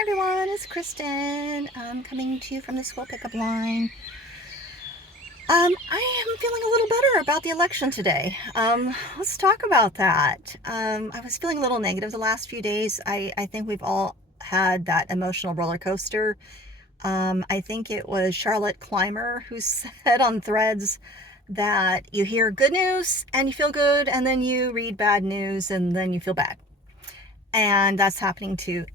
Hi everyone, it's Kristen. I'm coming to you from the school pickup line. I am feeling a little better about the election today. Let's talk about that. I was feeling a little negative the last few days. I think we've all had that emotional roller coaster. I think it was Charlotte Clymer who said on Threads that you hear good news and you feel good, and then you read bad news and then you feel bad. And that's happening to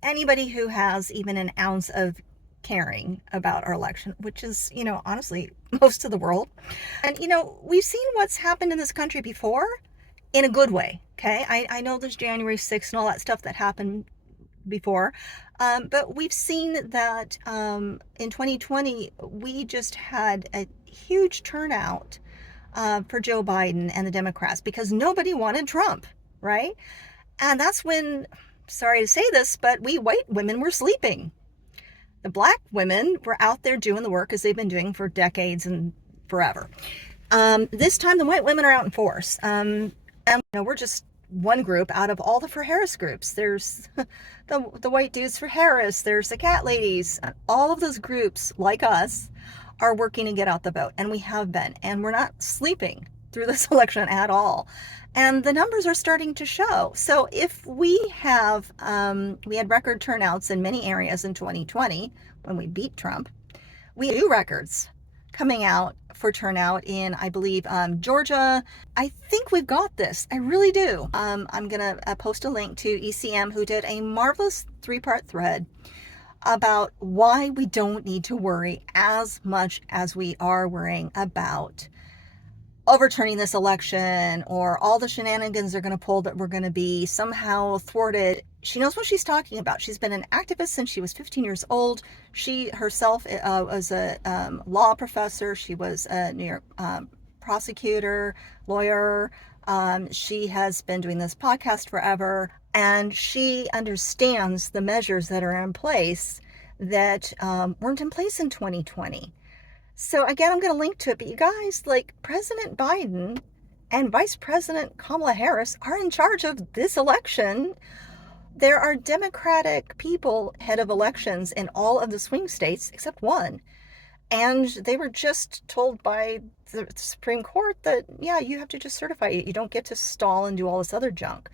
anybody who has even an ounce of caring about our election, which is, honestly, most of the world. And, we've seen what's happened in this country before in a good way. Okay. I know there's January 6th and all that stuff that happened before. But we've seen that in 2020, we just had a huge turnout for Joe Biden and the Democrats because nobody wanted Trump, right? And that's when, sorry to say this, but we white women were sleeping. The black women were out there doing the work as they've been doing for decades and forever. This time, the white women are out in force. And we're just one group out of all the For Harris groups. There's the white dudes for Harris. There's the cat ladies. All of those groups, like us, are working to get out the vote. And we have been. And we're not sleeping through this election at all. And the numbers are starting to show. So if we had record turnouts in many areas in 2020 when we beat Trump, we have new records coming out for turnout in, I believe, Georgia. I think we've got this. I really do. I'm going to post a link to ECM, who did a marvelous 3-part thread about why we don't need to worry as much as we are worrying about overturning this election, or all the shenanigans are going to pull that we're going to be somehow thwarted. She knows what she's talking about. She's been an activist since she was 15 years old. She herself was a law professor. She was a New York prosecutor, lawyer. She has been doing this podcast forever, and she understands the measures that are in place that weren't in place in 2020. So again, I'm going to link to it, but you guys, like, President Biden and Vice President Kamala Harris are in charge of this election. There are Democratic people head of elections in all of the swing states except one. And they were just told by the Supreme Court that, yeah, you have to just certify it. You don't get to stall and do all this other junk.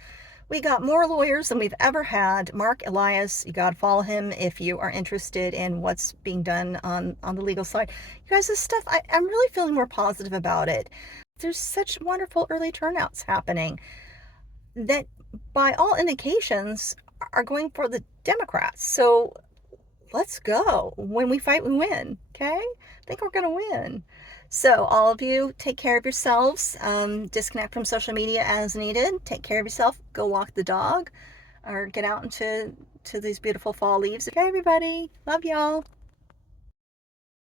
We got more lawyers than we've ever had. Mark Elias, you got to follow him if you are interested in what's being done on the legal side. You guys, this stuff, I'm really feeling more positive about it. There's such wonderful early turnouts happening that, by all indications, are going for the Democrats. So let's go. When we fight, we win. Okay? I think we're going to win. So all of you, take care of yourselves. Disconnect from social media as needed. Take care of yourself. Go walk the dog or get out into these beautiful fall leaves. Okay, everybody. Love y'all.